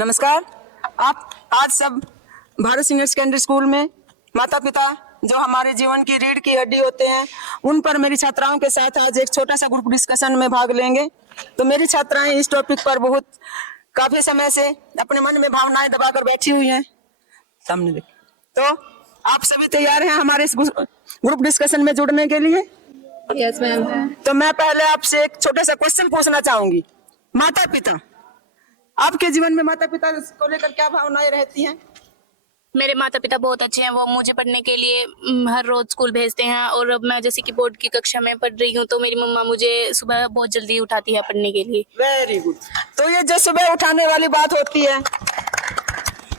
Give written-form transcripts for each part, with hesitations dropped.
नमस्कार। आप आज सब भारत सीनियर सेकेंडरी स्कूल में माता पिता जो हमारे जीवन की रीढ़ की हड्डी होते हैं, उन पर मेरी छात्राओं के साथ आज एक छोटा सा ग्रुप डिस्कशन में भाग लेंगे। तो मेरी छात्राएं इस टॉपिक पर बहुत काफी समय से अपने मन में भावनाएं दबाकर बैठी हुई हैं। सामने देख। तो आप सभी तैयार हैं हमारे इस ग्रुप डिस्कशन में जुड़ने के लिए? Yes ma'am. तो मैं पहले आपसे एक छोटा सा क्वेश्चन पूछना चाहूंगी। माता पिता, आपके जीवन में माता पिता को लेकर क्या भावनाएं रहती हैं? मेरे माता पिता बहुत अच्छे हैं। वो मुझे पढ़ने के लिए हर रोज स्कूल भेजते हैं। और अब मैं जैसे कि बोर्ड की कक्षा में पढ़ रही हूँ, तो मेरी मम्मा मुझे सुबह बहुत जल्दी उठाती है पढ़ने के लिए। Very good. तो ये जो सुबह उठाने वाली बात होती है,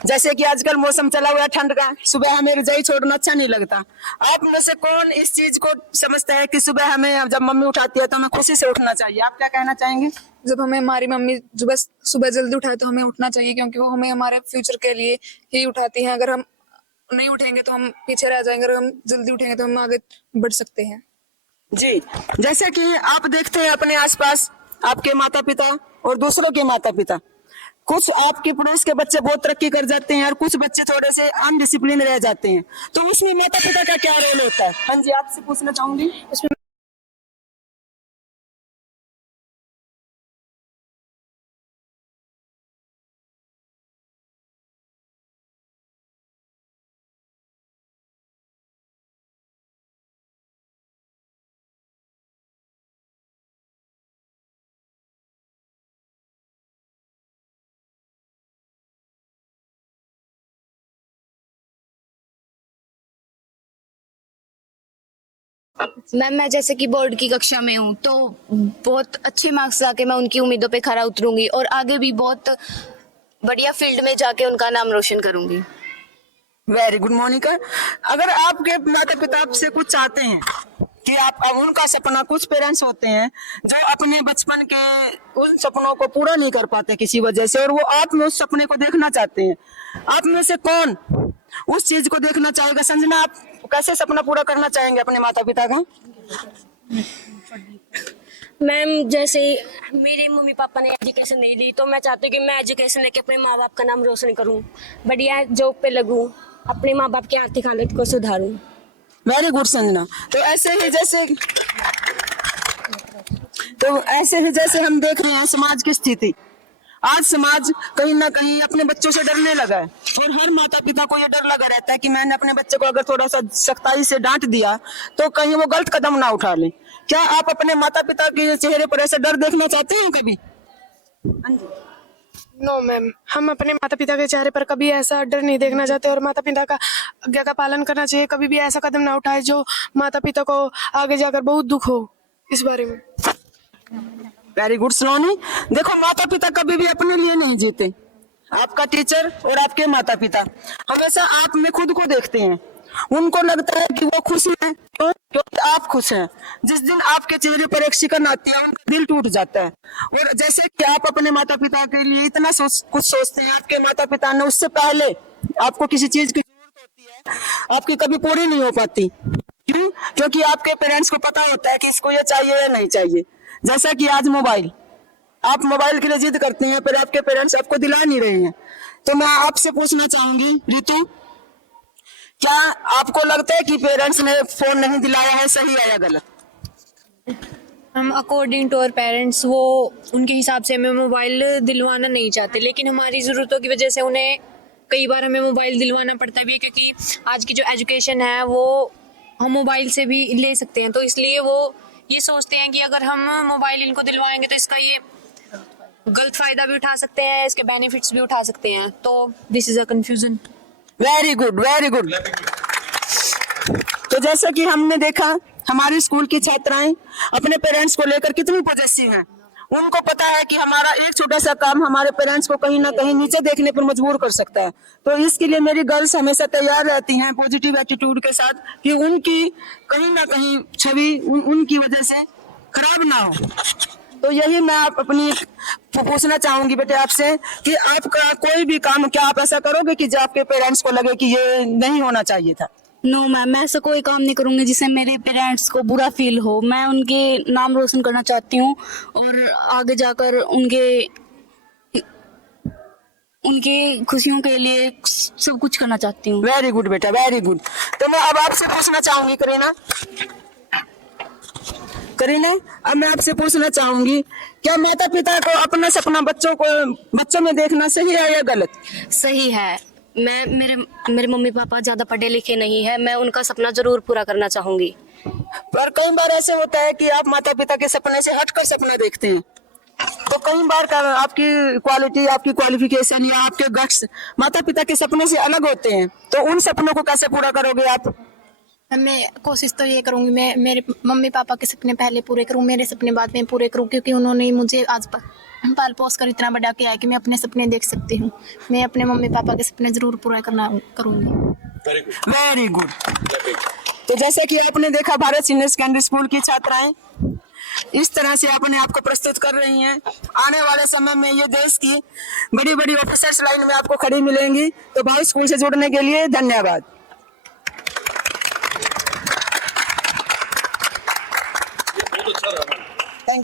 जैसे कि आजकल मौसम चला हुआ है ठंड का, सुबह हमें रजाई छोड़ना अच्छा नहीं लगता। आप में से कौन इस चीज को समझता है कि सुबह हमें जब मम्मी उठाती है तो हमें खुशी से उठना चाहिए? आप क्या कहना चाहेंगे? जब हमें हमारी मम्मी सुबह जल्दी उठाए तो हमें उठना चाहिए, क्योंकि वो हमें हमारे फ्यूचर के लिए ही उठाती हैं। अगर हम नहीं उठेंगे तो हम पीछे रह जाएंगे, अगर हम जल्दी उठेंगे तो हम आगे बढ़ सकते हैं। जी, जैसे कि आप देखते हैं अपने आसपास आपके माता पिता और दूसरों के माता पिता, कुछ आपके पड़ोस के बच्चे बहुत तरक्की कर जाते हैं और कुछ बच्चे थोड़े से अनडिसिप्लिन रह जाते हैं। तो उसमें माता पिता का क्या रोल होता है? हाँ जी, आपसे पूछना चाहूंगी। उसमें मैम, मैं जैसे कि बोर्ड की कक्षा में हूँ, तो बहुत अच्छे मार्क्स लाके मैं उनकी उम्मीदों पे खरा उतरूंगी और आगे भी बहुत बढ़िया फील्ड में जाके उनका नाम रोशन करूंगी। Very good Monika. अगर आपके माता पिता आपसे कुछ चाहते हैं कि आप, अब उनका सपना, कुछ पेरेंट्स होते हैं जो अपने बचपन के उन सपनों को पूरा नहीं कर पाते किसी वजह से, और वो आप में उस सपने को देखना चाहते हैं। आप में से कौन उस चीज को देखना चाहेगा? संजना, आप कैसे सपना पूरा करना चाहेंगे अपने माता पिता का? मैम, जैसे मेरे मम्मी पापा ने एजुकेशन नहीं ली, तो मैं चाहती हूँ कि मैं एजुकेशन लेके अपने माँ बाप का नाम रोशन करूँ, बढ़िया जॉब पे लगूँ, अपने माँ बाप की आर्थिक हालत को सुधारूँ। Very good Sanjana. तो ऐसे ही जैसे हम देख रहे हैं समाज की स्थिति, आज समाज कहीं ना कहीं अपने बच्चों से डरने लगा है, और हर माता पिता को ये डर लगा रहता है कि मैंने अपने बच्चे को अगर थोड़ा सा सख्ताई से डांट दिया तो कहीं वो गलत कदम ना उठा ले। क्या आप अपने माता पिता के चेहरे पर ऐसा डर देखना चाहते हैं कभी? नो मैम, हम अपने माता पिता के चेहरे पर कभी ऐसा डर नहीं देखना चाहते, और माता पिता का आज्ञा का पालन करना चाहिए। कभी भी ऐसा कदम ना उठाए जो माता पिता को आगे जाकर बहुत दुख हो इस बारे में। वेरी गुड सलोनी। देखो, माता पिता कभी भी अपने लिए नहीं जीते। आपका टीचर और आपके माता पिता हमेशा आप में खुद को देखते हैं। उनको लगता है कि वो खुश हैं क्योंकि आप खुश हैं। जिस दिन आपके चेहरे पर एक शिकन आती है, उनका दिल टूट जाता है। और जैसे कि आप अपने माता पिता के लिए इतना कुछ सोचते हैं, आपके माता पिता ने उससे पहले आपको किसी चीज की जरूरत होती है, आपकी कभी पूरी नहीं हो पाती। क्यों? क्योंकि आपके पेरेंट्स को पता होता है कि इसको ये चाहिए या नहीं चाहिए। जैसा कि आज मोबाइल, आप मोबाइल के लिए जिद करते हैं पर आपके पेरेंट्स आपको दिला नहीं रहे हैं। तो मैं आपसे पूछना चाहूंगी रितु, क्या आपको लगता है कि पेरेंट्स ने फोन नहीं दिलाया है सही है या गलत? हम अकॉर्डिंग टू आवर पेरेंट्स, वो उनके हिसाब से हमें मोबाइल दिलवाना नहीं चाहते, लेकिन हमारी ज़रूरतों की वजह से उन्हें कई बार हमें मोबाइल दिलवाना पड़ता भी है, क्योंकि आज की जो एजुकेशन है वो हम मोबाइल से भी ले सकते हैं। तो इसलिए वो ये सोचते हैं कि अगर हम मोबाइल इनको दिलवाएंगे तो इसका ये गलत फायदा भी उठा सकते हैं, इसके बेनिफिट्स भी उठा सकते हैं। तो this is a confusion. Very good, very good. तो जैसा कि हमने देखा, हमारी स्कूल की छात्राएं अपने पेरेंट्स को लेकर कितनी पॉजिटिव हैं। उनको पता है कि हमारा एक छोटा सा काम हमारे पेरेंट्स को कहीं ना कहीं नीचे देखने पर मजबूर कर सकता है। तो इसके लिए मेरी गर्ल्स हमेशा तैयार रहती हैं पॉजिटिव एटीट्यूड के साथ कि उनकी कहीं ना कहीं छवि उनकी वजह से खराब ना हो। तो यही मैं अपनी पूछना चाहूंगी बेटे आपसे कि आपका कोई भी काम, क्या आप ऐसा करोगे कि जो आपके पेरेंट्स को लगे कि ये नहीं होना चाहिए था? नो मैम, मैं ऐसा कोई काम नहीं करूंगी जिससे मेरे पेरेंट्स को बुरा फील हो। मैं उनके नाम रोशन करना चाहती हूँ और आगे जाकर उनके उनकी खुशियों के लिए सब कुछ करना चाहती हूँ। वेरी गुड बेटा, वेरी गुड। तो मैं अब आपसे पूछना चाहूंगी करीना, अब मैं आपसे पूछना चाहूंगी, क्या माता पिता को अपना सपना बच्चों में देखना सही है या गलत? सही है। मैं मेरे मम्मी पापा ज्यादा पढ़े लिखे नहीं है, मैं उनका सपना जरूर पूरा करना चाहूंगी। पर कई बार ऐसे होता है कि आप माता पिता के सपने से हटकर सपना देखते हैं, तो कई बार आपकी क्वालिटी, आपकी क्वालिफिकेशन या आपके गट्स माता पिता के सपने से अलग होते हैं, तो उन सपनों को कैसे पूरा करोगे आप? मैं कोशिश तो ये करूंगी, मैं मेरे मम्मी पापा के सपने पहले पूरे करूं, मेरे सपने बाद में पूरे करूं, क्योंकि उन्होंने मुझे आज पाल पोस कर इतना बड़ा किया है कि मैं अपने सपने देख सकती हूं। मैं अपने मम्मी पापा के सपने जरूर पूरा करूंगी। Very good. तो जैसे कि आपने देखा, भारत सीनियर सेकेंडरी स्कूल की छात्राएं इस तरह से अपने आप को प्रस्तुत कर रही हैं। आने वाले समय में ये देश की बड़ी बड़ी ऑफिसर्स लाइन में आपको खड़ी मिलेंगी। तो भाई, स्कूल से जुड़ने के लिए धन्यवाद। बहुत अच्छा रहा।